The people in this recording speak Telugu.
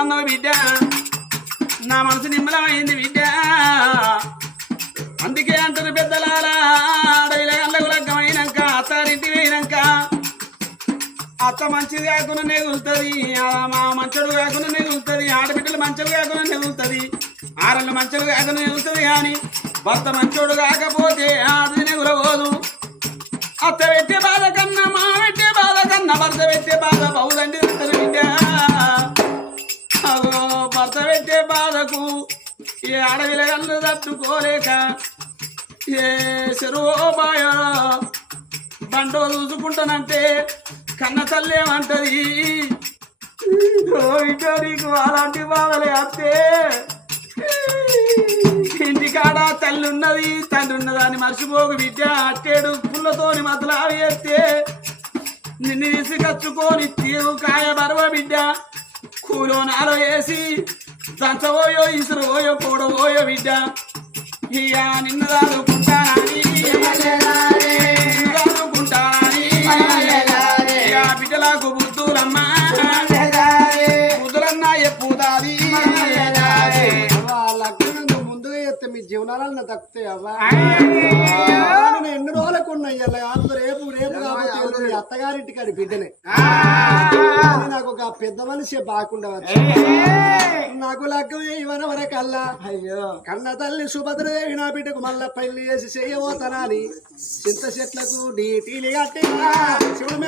అన్నావు బిడ్డ నా మనసు నిమ్మలమైంది బిడ్డ అందుకే అంటారు పెద్దలారా అడవిల గంటలకు లగ్గమైనాక అత్తారింటి పోయినాక అత్త మంచిది కాకుండా నెగులుతుంది మా మంచడు కాకుండా నెగులుతుంది ఆడబిడ్డలు మంచలు కాకుండా నెగులుతుంది ఆడళ్ళు మంచలు కాకుండా నెగులుతుంది కానీ భర్త మంచోడు కాకపోతే అది నెగులబోదు అత్త పెట్టే బాధ కన్నా మా పెట్టే బాధ కన్నా భర్త పెట్టే బాధ బహుదండి బిడ్డ భర్త పెట్టే బాధకు ఏ అడవిల కళ్ళు తట్టుకోలేక ఏ చెరువో బాయో బండో చూసుకుంటానంటే కన్న తల్లేమంటది నీకు అలాంటి బాధలే అత్తే ఇంటికాడ తల్లి ఉన్నది తండ్రి ఉన్నది అని మర్చిపోకు బిడ్డ అట్టేడు పుల్లతోని మతలా వేస్తే నిన్ను తీసుకొచ్చుకొని తీరు కాయ బరవ బిడ్డ కూలో నాలో వేసి దంచబోయో ఇసురుపోయో కూడబోయో బిడ్డ ఇక నిన్ను దాదుకుంటానని బిడ్డలకు బుద్ధులమ్మా బుద్ధులన్నా ఎప్పుదాది ముందుగా చెప్తే మీ జీవనాలను తక్కుతాయి అవ్వా ఎన్ని రోజులకు ఉన్నాయి రేపు రేపు కాబట్టి అత్తగారింటి కాడి బిడ్డనే నాకు ఒక పెద్ద మనిషి బాగుండా నాకు లగ్గం ఇవన వరకల్లా అయ్యో కన్న తల్లి సుభద్రదేవి నా బిడ్డకు మళ్ళా పెళ్లి చేసి చేయబోతానా అని చింత చెట్లకు నీటీలు కట్టి శివుడు